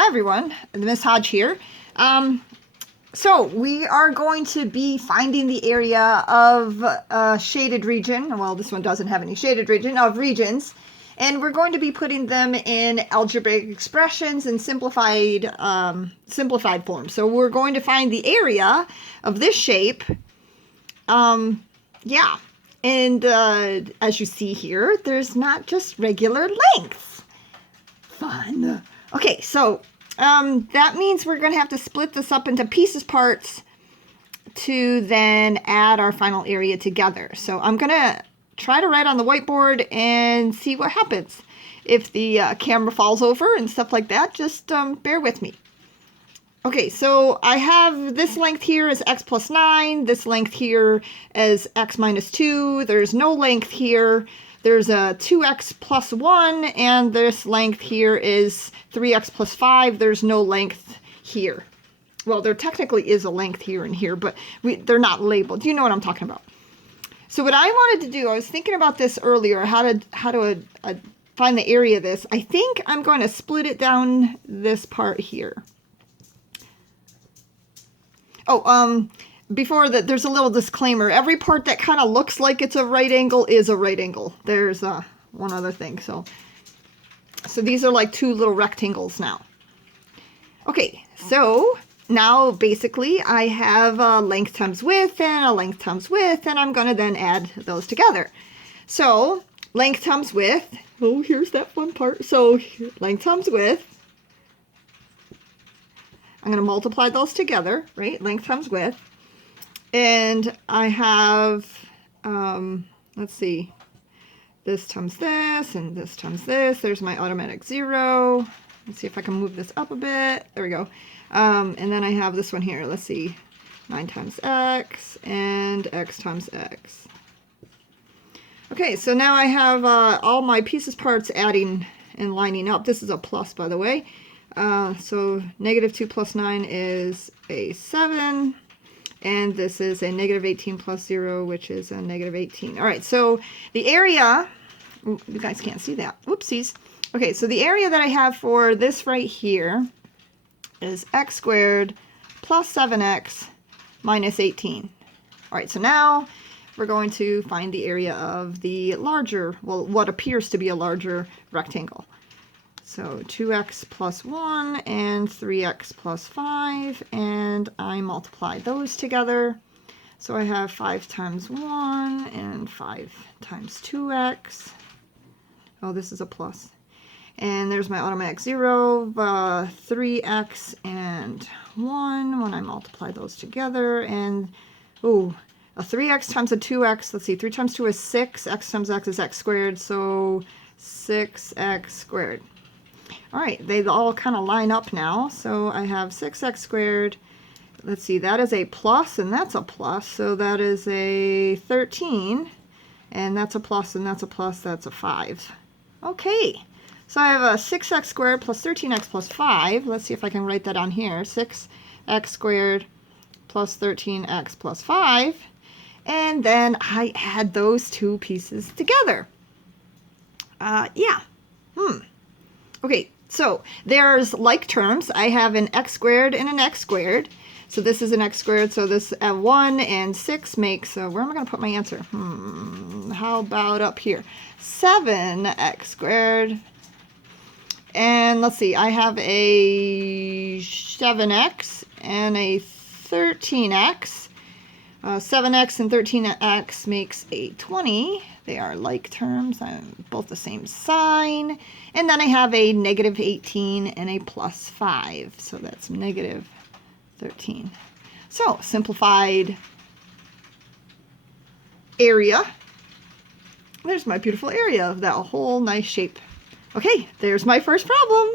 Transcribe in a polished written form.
Hi everyone, Miss Hodge here. So we are going to be finding the area of a shaded region. Well, this one doesn't have any shaded region, of regions. And we're going to be putting them in algebraic expressions in simplified form. So we're going to find the area of this shape. Yeah. And as you see here, there's not just regular lengths. Fun. Okay, so that means we're going to have to split this up into parts to then add our final area together. So I'm going to try to write on the whiteboard and see what happens. If the camera falls over and stuff like that, just bear with me. Okay, so I have this length here as x plus 9, this length here as x minus 2, there's no length here. There's a 2x plus 1, and this length here is 3x plus 5. There's no length here. Well, there technically is a length here and here, but they're not labeled. You know what I'm talking about. So what I wanted to do, I was thinking about this earlier, how to find the area of this. I think I'm going to split it down this part here. Oh, before that, there's a little disclaimer. Every part that kind of looks like it's a right angle is a right angle. There's one other thing. So these are like two little rectangles now. Okay, so now basically I have a length times width and a length times width, and I'm going to then add those together. So length times width. Oh, here's that fun part. So length times width. I'm going to multiply those together, right? Length times width. And I have, let's see, this times this, and this times this. There's my automatic 0. Let's see if I can move this up a bit. There we go. And then I have this one here. Let's see, 9 times x, and x times x. Okay, so now I have all my parts adding and lining up. This is a plus, by the way. So negative 2 plus 9 is a 7. And this is a negative 18 plus 0, which is a negative 18. All right, so the area, ooh, you guys can't see that. Whoopsies. Okay, so the area that I have for this right here is x squared plus 7x minus 18. All right, so now we're going to find the area of the larger, well, what appears to be a larger rectangle. So 2x plus 1 and 3x plus 5, and I multiply those together. So I have 5 times 1 and 5 times 2x. Oh, this is a plus. And there's my automatic 0, 3x and 1 when I multiply those together. And, ooh, a 3x times a 2x, let's see, 3 times 2 is 6, x times x is x squared, so 6x squared. All right, they all kind of line up now. So I have 6x squared. Let's see, that is a plus, and that's a plus. So that is a 13, and that's a plus, and that's a plus. That's a 5. Okay, so I have a 6x squared plus 13x plus 5. Let's see if I can write that on here. 6x squared plus 13x plus 5. And then I add those two pieces together. Yeah. Okay, so there's like terms. I have an x squared and an x squared. So this is an x squared. So this 1 and 6 makes, where am I going to put my answer? How about up here? 7x squared. And let's see, I have a 7x and a 13x. 7x and 13x makes a 20. They are like terms, both the same sign. And then I have a negative 18 and a plus 5. So that's negative 13. So simplified area. There's my beautiful area of that whole nice shape. Okay, there's my first problem.